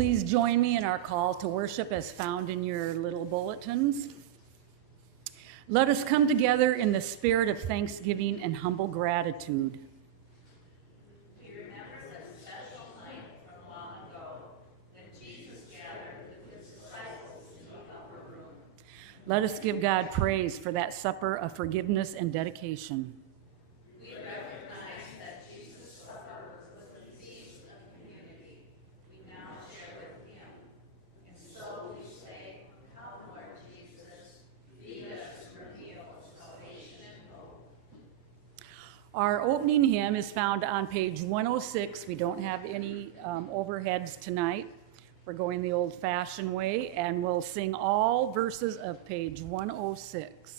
Please join me in our call to worship as found in your little bulletins. Let us come together in the spirit of thanksgiving and humble gratitude. We remember that special night from long ago when Jesus gathered with his disciples in the upper room. Let us give God praise for that supper of forgiveness and dedication. We recognize that Jesus' supper was the feast of community we now share with him. And so we say, come, Lord Jesus, feed us your meal of salvation and hope. Our opening hymn is found on page 106. We don't have any overheads tonight. We're going the old-fashioned way, and we'll sing all verses of page 106.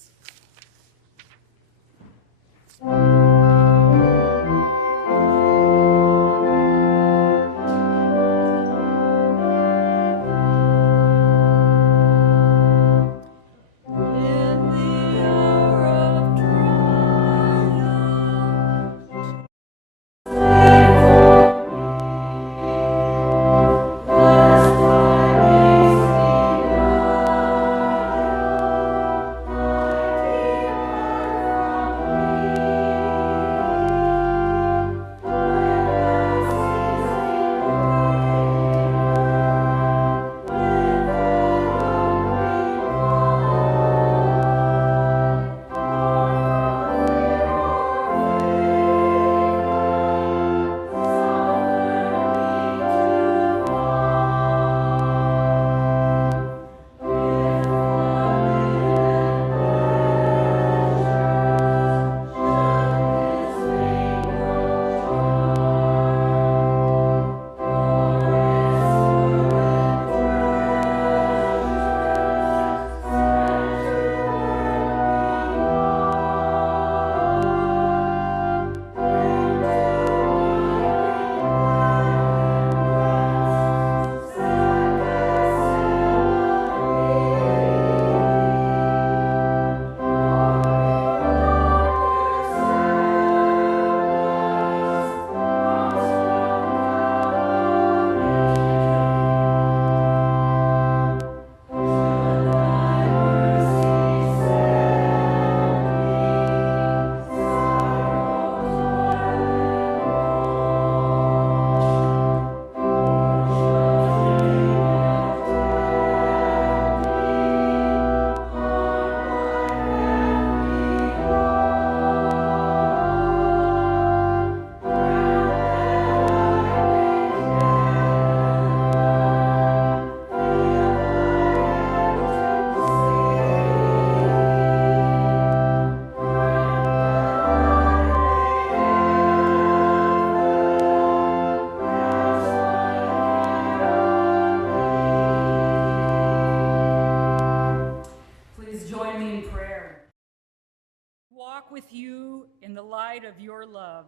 With you in the light of your love.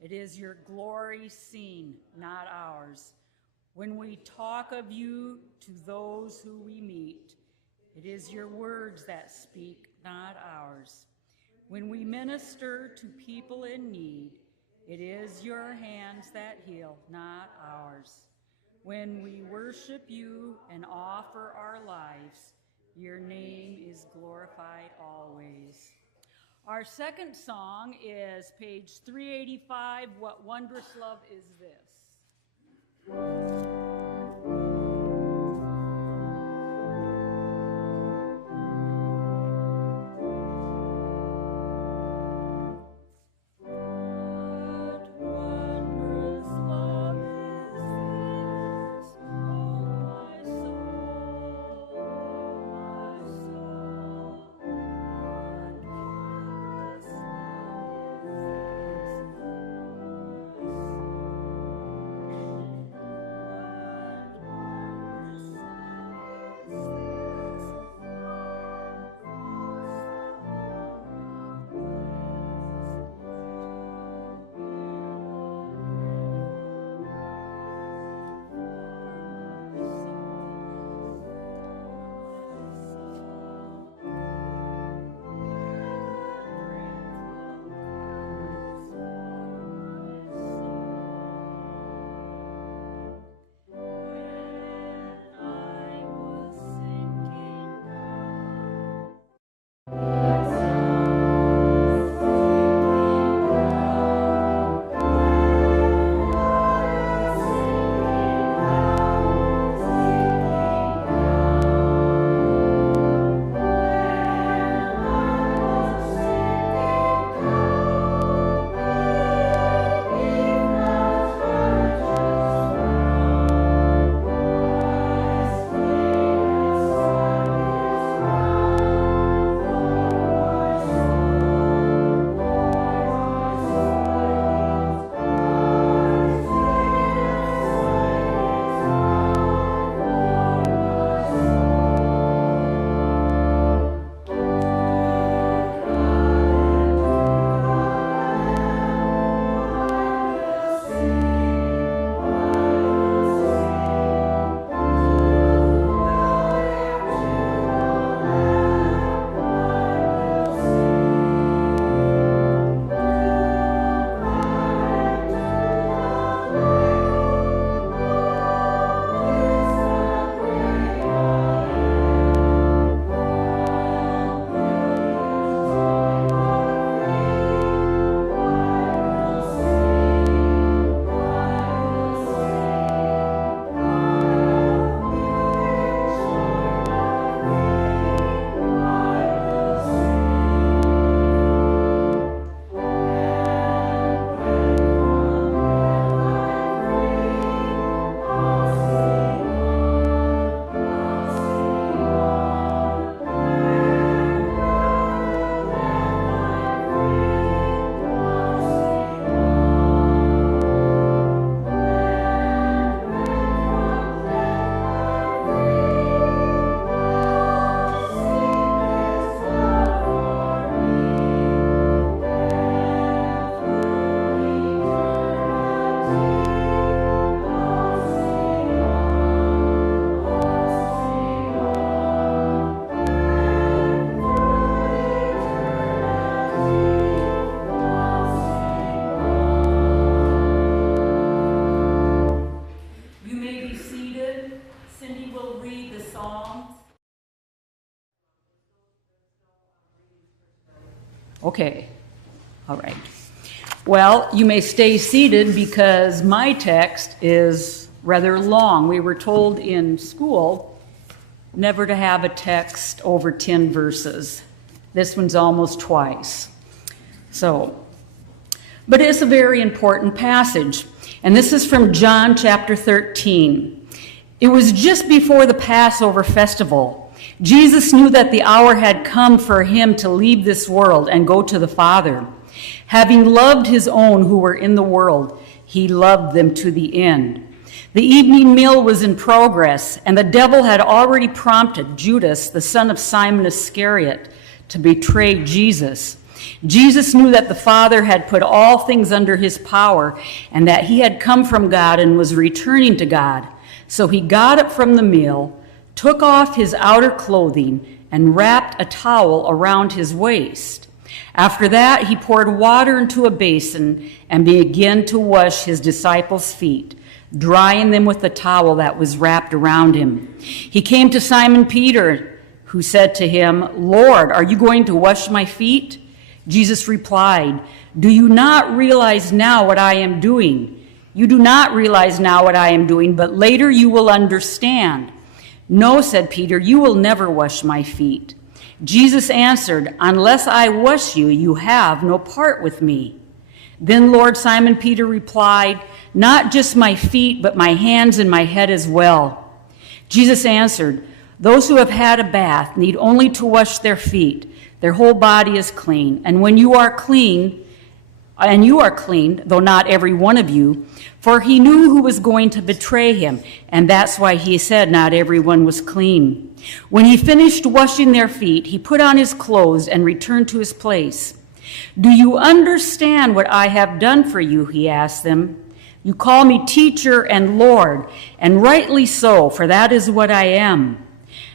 It is your glory seen, not ours. When we talk of you to those who we meet, it is your words that speak, not ours. When we minister to people in need, it is your hands that heal, not ours. When we worship you and offer our lives, your name is glorified always. Our second song is page 385, What Wondrous Love Is This? Okay, all right. Well, you may stay seated because my text is rather long. We were told in school never to have a text over 10 verses. This one's almost twice. But it's a very important passage. And this is from John chapter 13. It was just before the Passover festival. Jesus knew that the hour had come for him to leave this world and go to the Father. Having loved his own who were in the world, he loved them to the end. The evening meal was in progress, and the devil had already prompted Judas, the son of Simon Iscariot, to betray Jesus. Jesus knew that the Father had put all things under his power and that he had come from God and was returning to God. So he got up from the meal, took off his outer clothing, and wrapped a towel around his waist. After that, he poured water into a basin and began to wash his disciples' feet, drying them with the towel that was wrapped around him. He came to Simon Peter, who said to him, "Lord, are you going to wash my feet?" Jesus replied, "Do you not realize now what I am doing? You do not realize now what I am doing, but later you will understand." "No," said Peter, "you will never wash my feet." Jesus answered, "Unless I wash you, you have no part with me." Then Lord Simon Peter replied, "Not just my feet, but my hands and my head as well." Jesus answered, "Those who have had a bath need only to wash their feet. Their whole body is clean. And when you are clean, though not every one of you," for he knew who was going to betray him, and that's why he said not everyone was clean. When he finished washing their feet, he put on his clothes and returned to his place. "Do you understand what I have done for you?" he asked them. "You call me teacher and Lord, and rightly so, for that is what I am.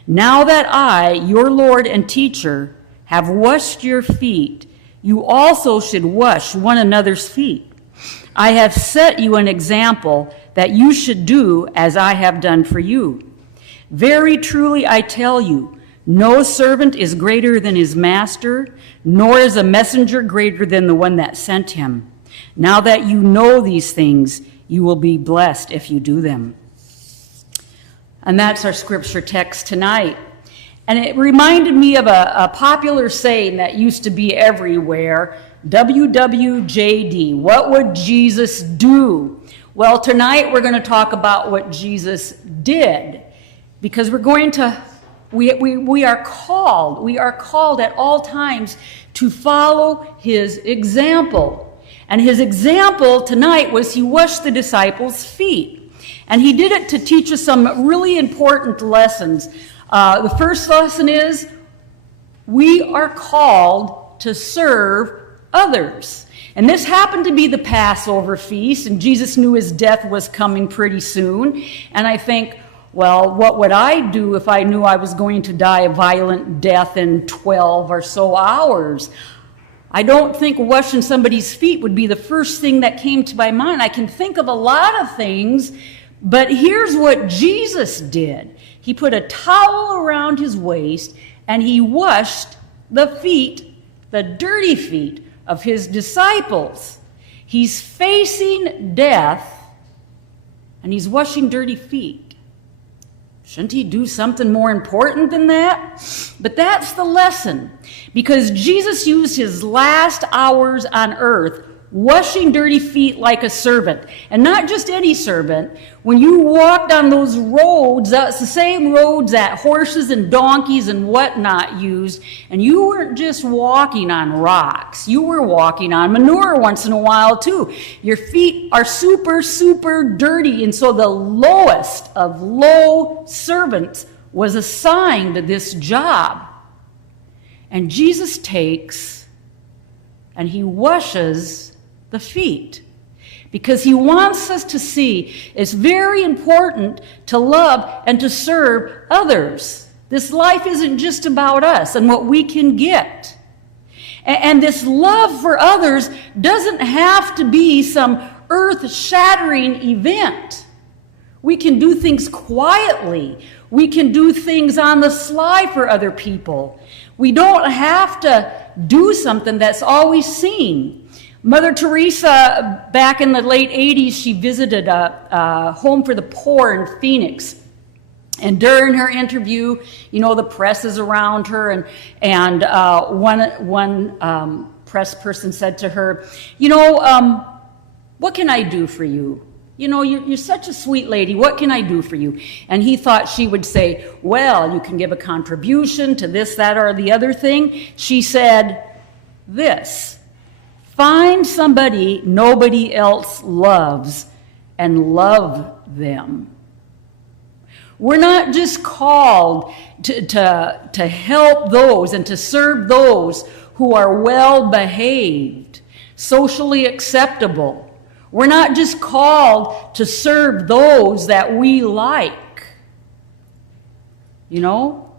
Now that I, your Lord and teacher, have washed your feet, you also should wash one another's feet. I have set you an example that you should do as I have done for you. Very truly I tell you, no servant is greater than his master, nor is a messenger greater than the one that sent him. Now that you know these things, you will be blessed if you do them." And that's our scripture text tonight. And it reminded me of a popular saying that used to be everywhere, WWJD, what would Jesus do? Well, tonight we're going to talk about what Jesus did, because we are called at all times to follow his example. And his example tonight was he washed the disciples' feet. And he did it to teach us some really important lessons. The first lesson is we are called to serve others. And this happened to be the Passover feast, and Jesus knew his death was coming pretty soon. And I think, well, what would I do if I knew I was going to die a violent death in 12 or so hours? I don't think washing somebody's feet would be the first thing that came to my mind. I can think of a lot of things, but here's what Jesus did. He put a towel around his waist and he washed the feet, the dirty feet of his disciples. He's facing death and he's washing dirty feet. Shouldn't he do something more important than that? But that's the lesson, because Jesus used his last hours on earth washing dirty feet like a servant, and not just any servant. When you walked on those roads, that's the same roads that horses and donkeys and whatnot used, and you weren't just walking on rocks. You were walking on manure once in a while too. Your feet are super, super dirty, and so the lowest of low servants was assigned to this job. And Jesus takes and he washes the feet, because he wants us to see it's very important to love and to serve others. This life isn't just about us and what we can get. And this love for others doesn't have to be some earth-shattering event. We can do things quietly. We can do things on the sly for other people. We don't have to do something that's always seen. Mother Teresa, back in the late 80s, she visited a home for the poor in Phoenix. And during her interview, you know, the press is around her, and one press person said to her, you know, what can I do for you? You know, you're such a sweet lady. What can I do for you? And he thought she would say, well, you can give a contribution to this, that, or the other thing. She said this: find somebody nobody else loves and love them. We're not just called to help those and to serve those who are well behaved, socially acceptable. We're not just called to serve those that we like. You know?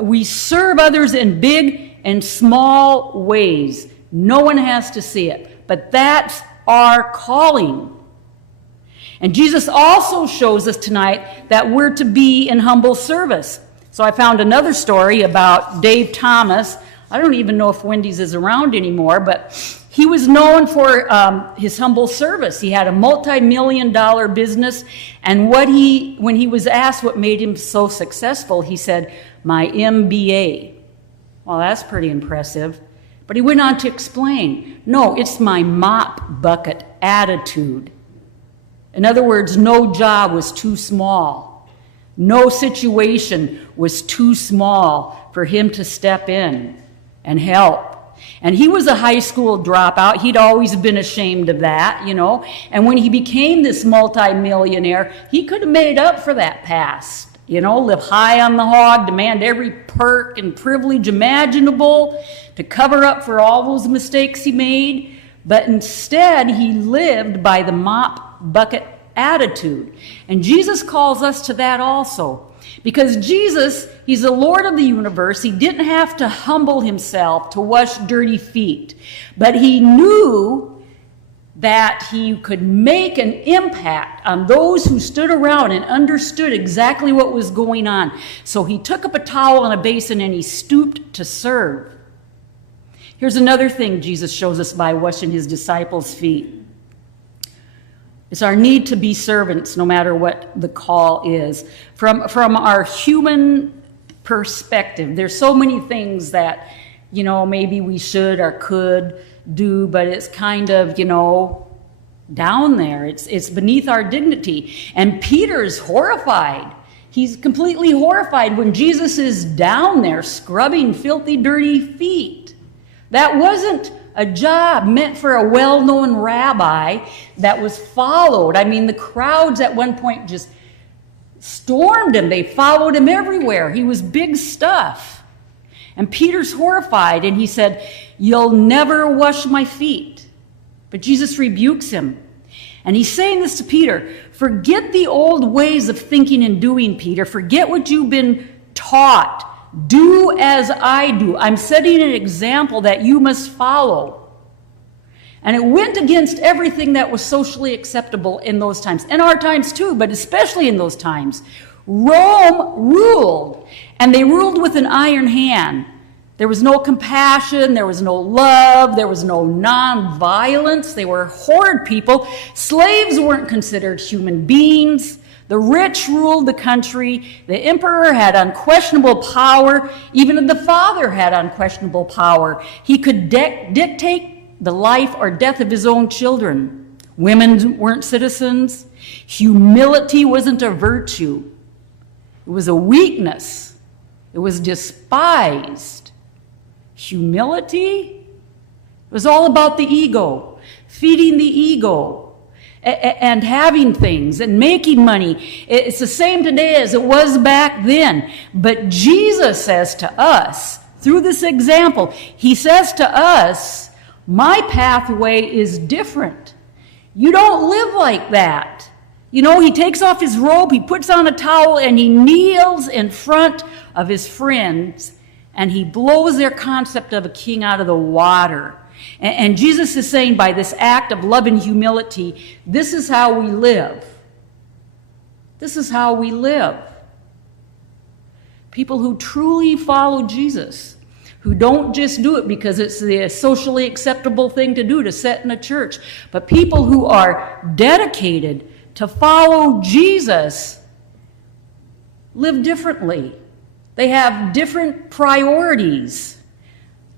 We serve others in big and small ways. No one has to see it, but that's our calling. And Jesus also shows us tonight that we're to be in humble service. So I found another story about Dave Thomas. I don't even know if Wendy's is around anymore, but he was known for his humble service. He had a multi-million-dollar business, and when he was asked what made him so successful, he said, my MBA. Well, that's pretty impressive. But he went on to explain, no, it's my mop bucket attitude. In other words, no job was too small. No situation was too small for him to step in and help. And he was a high school dropout. He'd always been ashamed of that, you know. And when he became this multimillionaire, he could have made up for that past. You know, live high on the hog, demand every perk and privilege imaginable to cover up for all those mistakes he made. But instead, he lived by the mop bucket attitude. And Jesus calls us to that also. Because Jesus, he's the Lord of the universe. He didn't have to humble himself to wash dirty feet. But he knew that he could make an impact on those who stood around and understood exactly what was going on. So he took up a towel and a basin and he stooped to serve. Here's another thing Jesus shows us by washing his disciples' feet. It's our need to be servants no matter what the call is. From our human perspective, there's so many things that, you know, maybe we should or could do, but it's kind of, you know, down there. It's beneath our dignity. And Peter's horrified. He's completely horrified when Jesus is down there scrubbing filthy, dirty feet. That wasn't a job meant for a well-known rabbi that was followed. I mean, the crowds at one point just stormed him. They followed him everywhere. He was big stuff. And Peter's horrified, and he said, "You'll never wash my feet." But Jesus rebukes him. And he's saying this to Peter, forget the old ways of thinking and doing, Peter. Forget what you've been taught. Do as I do. I'm setting an example that you must follow. And it went against everything that was socially acceptable in those times. In our times too, but especially in those times. Rome ruled, and they ruled with an iron hand. There was no compassion, there was no love, there was no non-violence. They were horrid people. Slaves weren't considered human beings. The rich ruled the country. The emperor had unquestionable power. Even the father had unquestionable power. He could dictate the life or death of his own children. Women weren't citizens. Humility wasn't a virtue. It was a weakness. It was despised. Humility? It was all about the ego, feeding the ego, and having things and making money. It's the same today as it was back then. But Jesus says to us, through this example, he says to us, my pathway is different. You don't live like that. You know, he takes off his robe, he puts on a towel, and he kneels in front of his friends, and he blows their concept of a king out of the water. And Jesus is saying by this act of love and humility, this is how we live. This is how we live. People who truly follow Jesus, who don't just do it because it's the socially acceptable thing to do to sit in a church, but people who are dedicated to follow Jesus live differently. They have different priorities,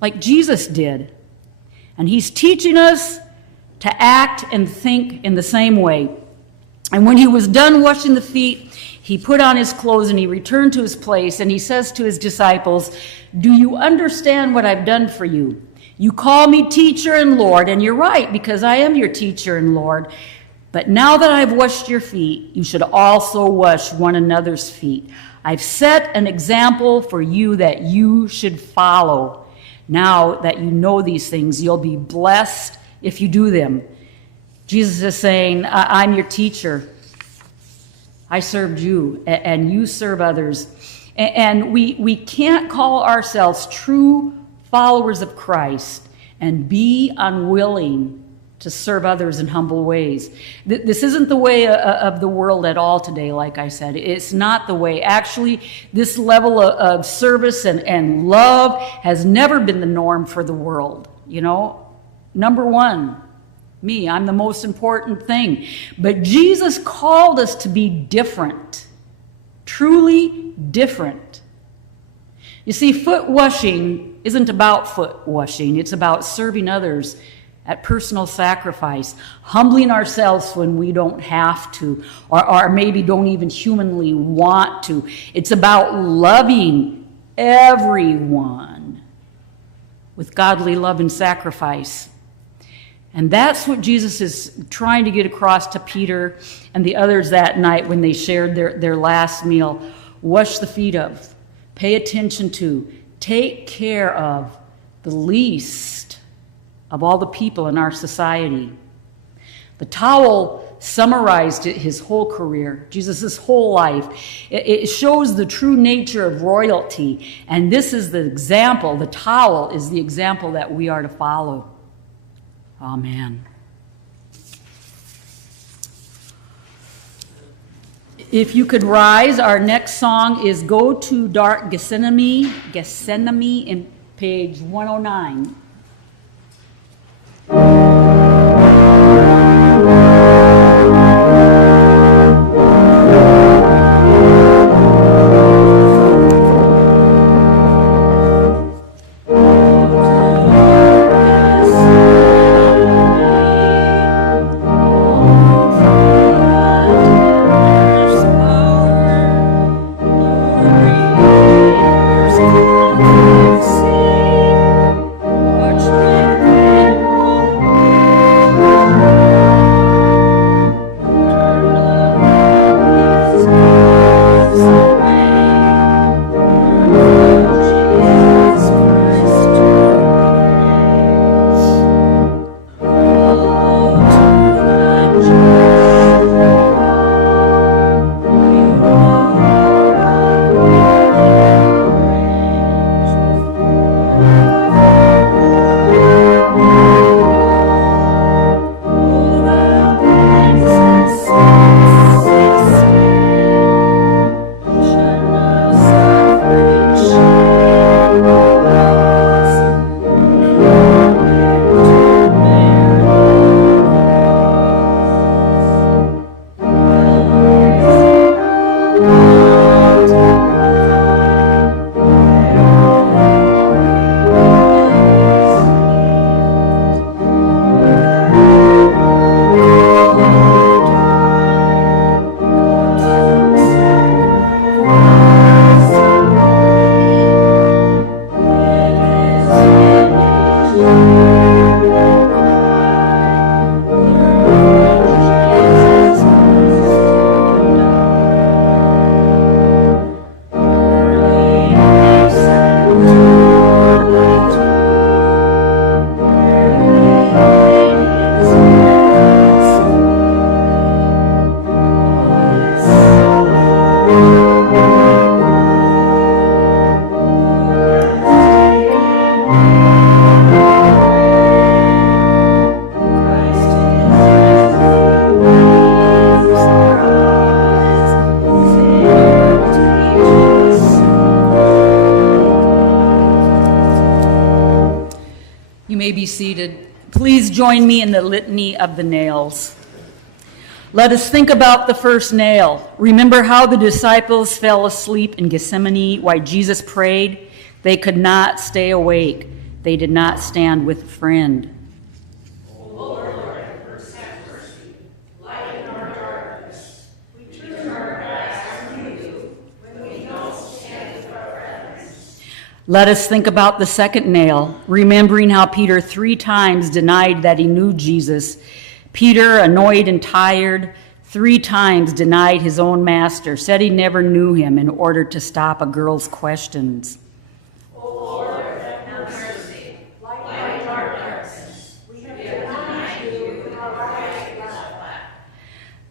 like Jesus did. And he's teaching us to act and think in the same way. And when he was done washing the feet, he put on his clothes and he returned to his place, and he says to his disciples, "Do you understand what I've done for you? You call me teacher and Lord, and you're right, because I am your teacher and Lord. But now that I've washed your feet, you should also wash one another's feet. I've set an example for you that you should follow. Now that you know these things, you'll be blessed if you do them." Jesus is saying, I'm your teacher. I served you, and you serve others. And we can't call ourselves true followers of Christ and be unwilling to serve others in humble ways. This isn't the way of the world at all today, like I said. It's not the way. Actually, this level of service and love has never been the norm for the world. You know, number one, me, I'm the most important thing. But Jesus called us to be different, truly different. You see, foot washing isn't about foot washing. It's about serving others at personal sacrifice, humbling ourselves when we don't have to, or maybe don't even humanly want to. It's about loving everyone with godly love and sacrifice. And that's what Jesus is trying to get across to Peter and the others that night when they shared their last meal. Wash the feet of, pay attention to, take care of the least of all the people in our society. The towel summarized his whole career, Jesus' whole life. It shows the true nature of royalty, and this is the example, the towel is the example that we are to follow. Amen. If you could rise, our next song is Go to Dark Gethsemane in page 109. seated. Please join me in the litany of the nails. Let us think about the first nail. Remember how the disciples fell asleep in Gethsemane while Jesus prayed? They could not stay awake. They did not stand with a friend. Let us think about the second nail, remembering how Peter 3 times denied that he knew Jesus. Peter, annoyed and tired, 3 times denied his own master, said he never knew him in order to stop a girl's questions.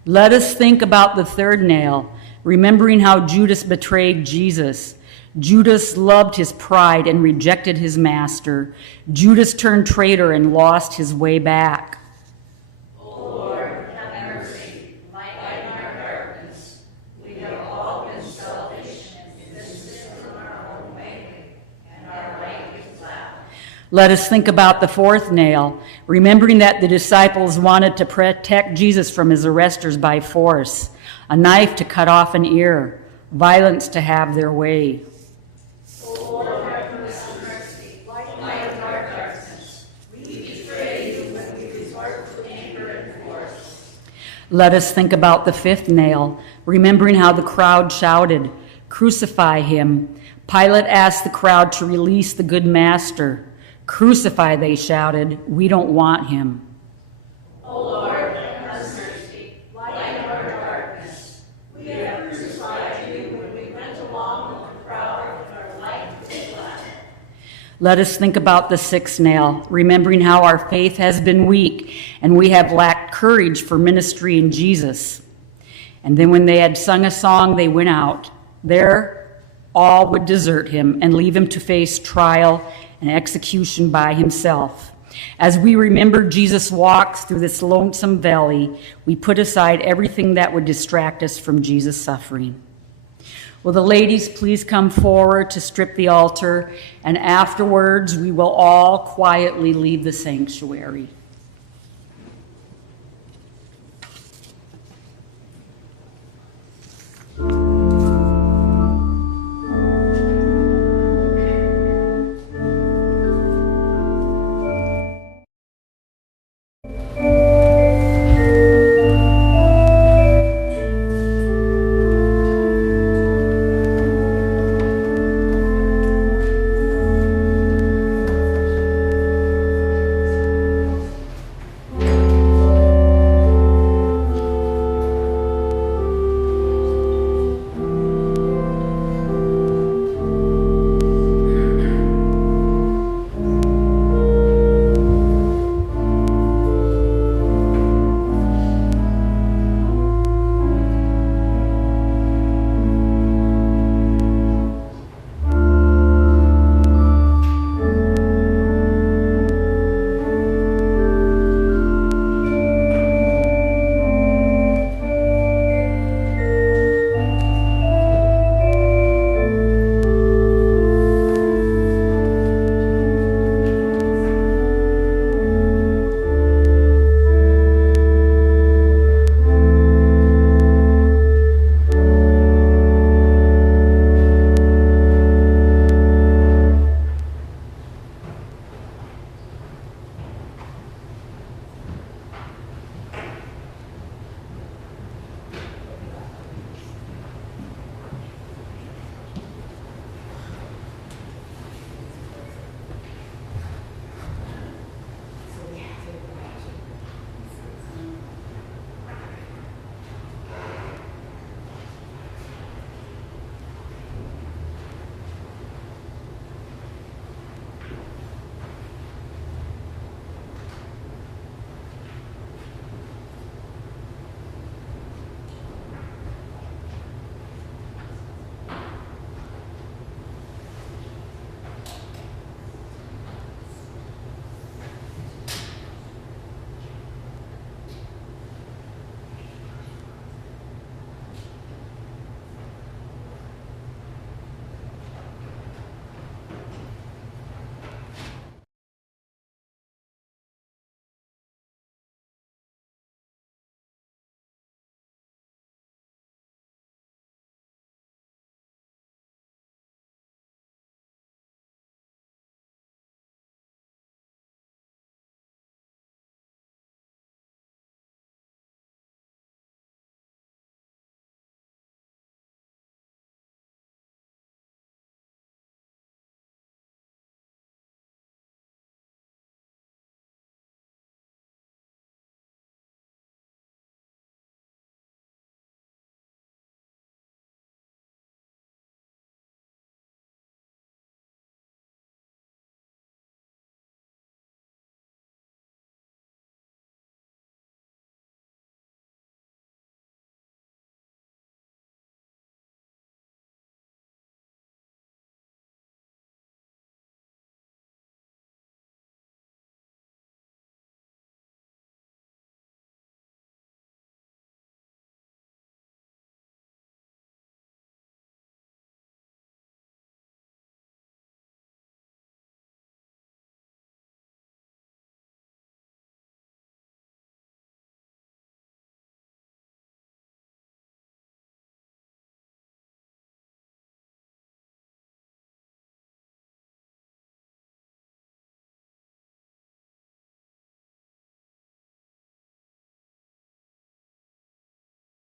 Let us think about the third nail, remembering how Judas betrayed Jesus. Judas loved his pride and rejected his master. Judas turned traitor and lost his way back. O Lord, have mercy. Lighten our darkness. We have all been selfish and insisted on our own way, and our light is loud. Let us think about the fourth nail, remembering that the disciples wanted to protect Jesus from his arresters by force, a knife to cut off an ear, violence to have their way. Let us think about the fifth nail, remembering how the crowd shouted, "Crucify him." Pilate asked the crowd to release the good master. "Crucify," they shouted. "We don't want him." O Lord, have mercy. Light our darkness. We have crucified you when we went along with the crowd, and our light is loud. Let us think about the sixth nail, remembering how our faith has been weak and we have lacked courage for ministry in Jesus. And then when they had sung a song, they went out. There, all would desert him and leave him to face trial and execution by himself. As we remember Jesus walks through this lonesome valley, we put aside everything that would distract us from Jesus' suffering. Will the ladies please come forward to strip the altar, and afterwards we will all quietly leave the sanctuary.